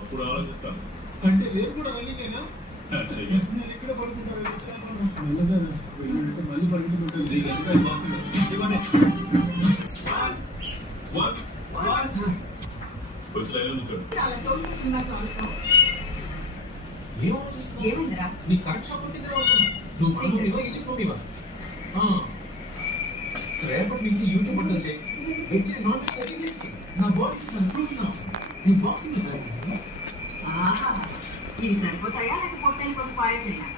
అప్పుడు ఆలోచిస్తాను. అంటే రేపు కూడా రన్నింగేనా? నేను ఇక్కడ పడుకుంటాను మెల్లగా మళ్ళీ పడుకుంటుంది. ఏమైందిరా? నీ కరెక్ట్ షాప్ ఉంటుంది నువ్వు ఇచ్చిపోయివా? రేపటి నుంచి యూట్యూబ్ బట్టలు చేయి. వెజ్ నాన్ వెజ్ సరిగ్గా చేసి నా బాడీ నీ బాక్సింగ్ ఇది సరిపోతాయా లేక పొట్టేల కోసం పాయం చేశాను?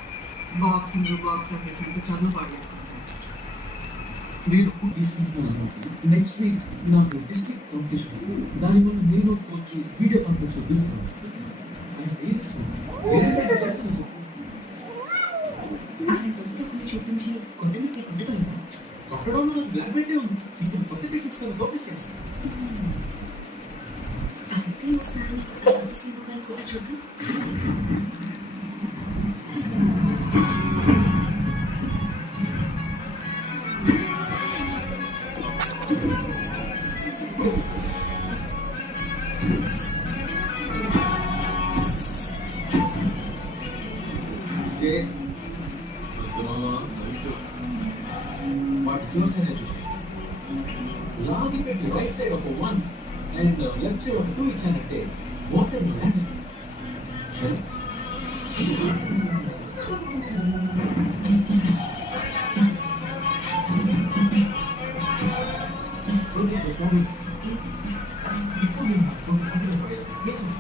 బాక్సింగ్ అంటే చదువు పాడు చేసుకుంటాను. నేను తీసుకుంటున్నాను. నెక్స్ట్ వీక్ నాకు డిస్ట్రిక్ట్ కాంపిటీషన్, దానివల్ల నేను కోచ్ వీడియో కాన్ఫరెన్స్ తీసుకున్నాను. చూపించి కొండకి కొండగలవా? కొట్టడంలో బ్లాక్ బెల్టే ఉంది. ఇప్పుడు కొత్త టెక్నిక్స్ మీద ఫోకస్ చేస్తాను. అయితే ఒకసారి ముఖాన్ని కూడా చూద్దాం. వాటి చూసానే చూస్తాను. లాగి పెట్టి రైట్ సైడ్ ఒక 1 అండ్ లెఫ్ట్ సైడ్ ఒక 2 ఇచ్చానంటే వాటర్ ల్యాండ్. సరే ఇప్పుడు నేను ఫోటో పడేస్తాను.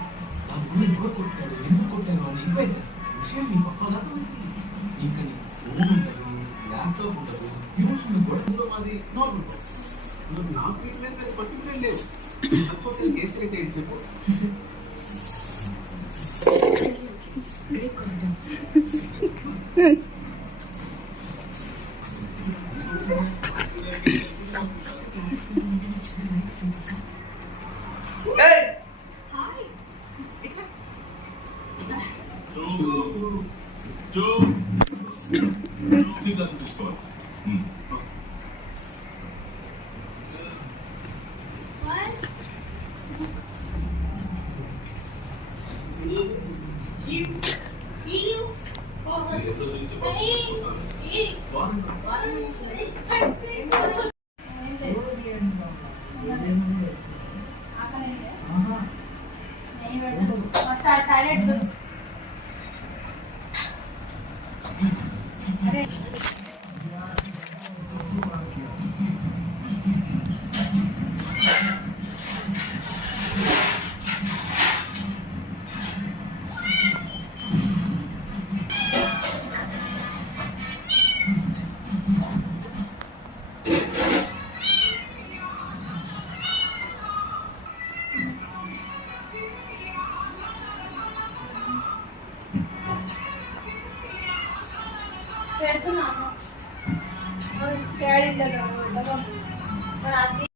దాని ఎవరు కొట్టాడు, ఎందుకు కొట్టాను అని ఎంక్వైరీ చేస్తాను. విషయం నీ పక్కన ఇంకా నీ ఫోన్ ఉండదు, ల్యాప్టాప్ ఉండదు, ట్యూషన్ కూడా మాది నార్మల్ బాక్స్. నా ట్రీట్మెంట్ మీద పర్టికులర్ లేదు. హోటల్ కేసు అయితే ఏంటి చెప్పు. చూసుకోవాలి. పెడుతున్నాను డాడీ